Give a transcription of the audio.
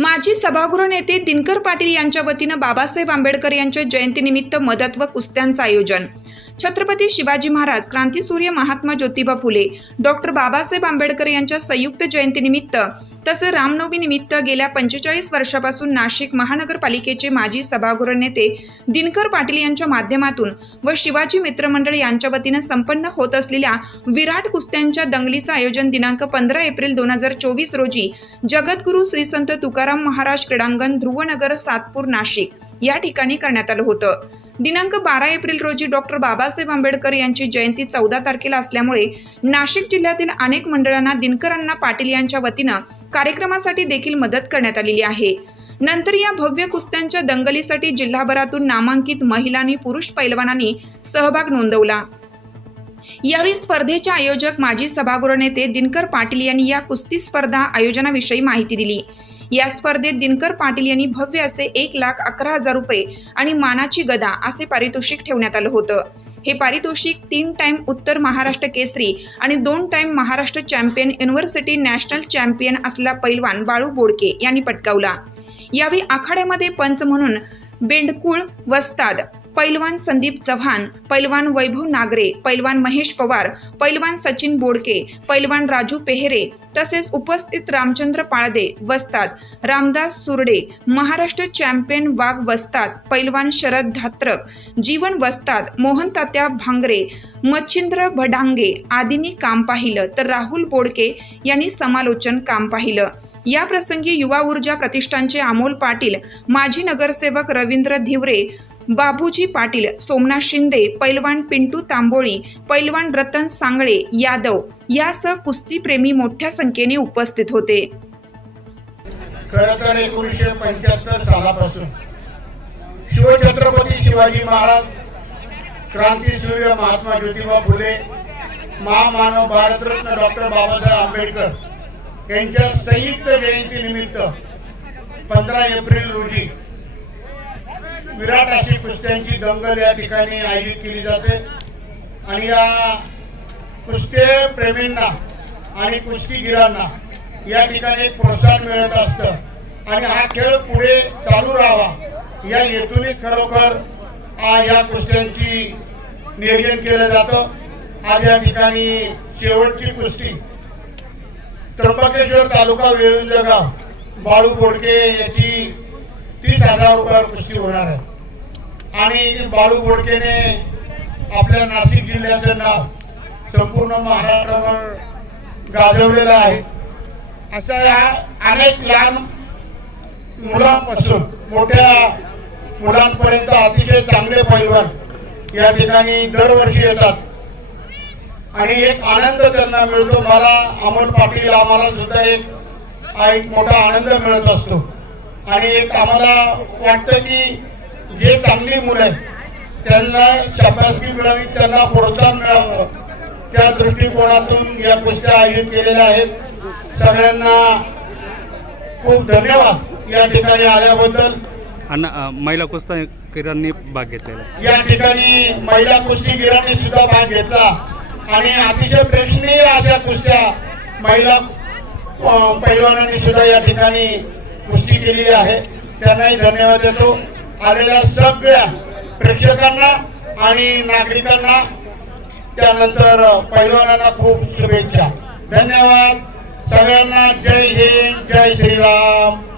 माजी सभागृह नेते दिनकर पाटील यांच्या वतीनं बाबासाहेब आंबेडकर यांच्या जयंतीनिमित्त मदत व कुस्त्यांचं आयोजन. छत्रपती शिवाजी महाराज क्रांतीसूर्य महात्मा ज्योतिबा फुले डॉक्टर बाबासाहेब आंबेडकर यांच्या संयुक्त जयंतीनिमित्त तसं रामनवमीनिमित्त गेल्या पंचेचाळीस वर्षापासून नाशिक महानगरपालिकेचे माजी सभागृह नेते दिनकर पाटील यांच्या माध्यमातून व शिवाजी मित्रमंडळ यांच्या वतीनं संपन्न होत असलेल्या विराट कुस्त्यांच्या दंगलीचं आयोजन दिनांक पंधरा एप्रिल दोन हजार चोवीस रोजी जगद्गुरू श्री संत तुकाराम महाराज क्रीडांगण ध्रुवनगर सातपूर नाशिक या ठिकाणी करण्यात आलं होतं. दिनांक बारा एप्रिल रोजी डॉक्टर बाबासाहेब आंबेडकर यांची जयंती चौदा तारखेला असल्यामुळे नाशिक जिल्ह्यातील अनेक मंडळांना दिनकरांना पाटील यांच्या वतीनं कार्यक्रमासाठी देखील मदत करण्यात आलेली आहे. नंतर या भव्य कुस्त्यांच्या दंगलीसाठी जिल्हाभरातून नामांकित महिला आणि पुरुष पैलवानांनी सहभाग नोंदवला. यावेळी स्पर्धेचे आयोजक माजी सभागृह नेते दिनकर पाटील यांनी या कुस्ती स्पर्धा आयोजनाविषयी माहिती दिली. या स्पर्धेत दिनकर पाटील यांनी भव्य असे एक लाख अकरा हजार रुपये आणि मानाची गदा असे पारितोषिक ठेवण्यात आलं होतं. हे पारितोषिक तीन टाइम उत्तर महाराष्ट्र केसरी आणि दोन time Maharashtra champion university national champion असला पैलवान बाळू बोडके यांनी पटकावला. यावेळी आखाड्यामध्ये पंच म्हणून बेंडकुळ वस्ताद पैलवान संदीप चव्हाण पैलवान वैभव नागरे पैलवान महेश पवार पैलवान सचिन बोडके पैलवान राजू पेहरे तसेच उपस्थित रामचंद्र पाळदे वस्तात रामदास सुरडे महाराष्ट्र चॅम्पियन वाघ वसतात पैलवान शरद धात्रक जीवन वसतात मोहन तात्या भांगरे मच्छिंद्र भडांगे आदींनी काम पाहिलं तर राहुल बोडके यांनी समालोचन काम पाहिलं. या प्रसंगी युवा ऊर्जा प्रतिष्ठानचे अमोल पाटील माजी नगरसेवक रवींद्र धिवरे बाबूजी पाटील सोमनाथ शिंदे पैलवान पिंटू तांबोळी पैलवान रतन सांगळे यादव यासह कुस्तीप्रेमी मोठ्या संख्येने उपस्थित होते. खर तर एकोणीसशे पंच्याहत्तर सालापासून शिवछत्रपती शिवाजी महाराज क्रांतीसूर्य महात्मा ज्योतिबा फुले महामानव भारतरत्न डॉक्टर बाबासाहेब आंबेडकर यांच्या संयुक्त जयंती निमित्त पंधरा एप्रिल रोजी विराट अशी कुस्त्यांची दंगल या ठिकाणी आयोजित केली जाते. आणि या कुस्ते प्रेमींना आणि कुस्तीगिरांना या ठिकाणी एक प्रोत्साहन मिळत असतं. आणि हा खेळ पुढे चालू राहावा या हेतूने खरोखर या कुस्त्यांची नियोजन केलं जातं. आज या ठिकाणी शेवटची कुस्ती. त्र्यंबकेश्वर तालुका वेळुंजगाव बाळू बोडके याची तीस हजार रुपयावर कुस्ती होणार आहे. आणि बाळू बोडकेने आपल्या नाशिक जिल्ह्याचं नाव संपूर्ण महाराष्ट्रावर गाजवलेलं आहे. अशा या अनेक लहान मुलांपासून मोठ्या मुलांपर्यंत अतिशय चांगले पैलवान या ठिकाणी दरवर्षी येतात. आणि एक आनंद त्यांना मिळतो. मला अमोल पाटील आम्हाला सुद्धा एक हा एक मोठा आनंद मिळत असतो. आणि एक आम्हाला वाटतं की जे चांगली मुलं आहेत त्यांना शाबासकी मिळावी त्यांना प्रोत्साहन मिळावं. त्या दृष्टिकोनातून या कुस्त्या आयोजित केलेल्या आहेत. सगळ्यांना खूप धन्यवाद या ठिकाणी आल्याबद्दल. महिला कुस्तीगिरांनी भाग घेतलेला. या ठिकाणी महिला कुस्तीगिरांनी सुद्धा भाग घेतला. आणि अतिशय प्रेक्षणीय अशा कुस्त्या महिला पैलवानांनी सुद्धा या ठिकाणी कुस्ती केलेली आहे. त्यांनाही धन्यवाद देतो. आलेल्या सगळ्या प्रेक्षकांना आणि नागरिकांना त्यानंतर पैलवानांना खूप शुभेच्छा. धन्यवाद. सगळ्यांना जय हिंद जय श्रीराम.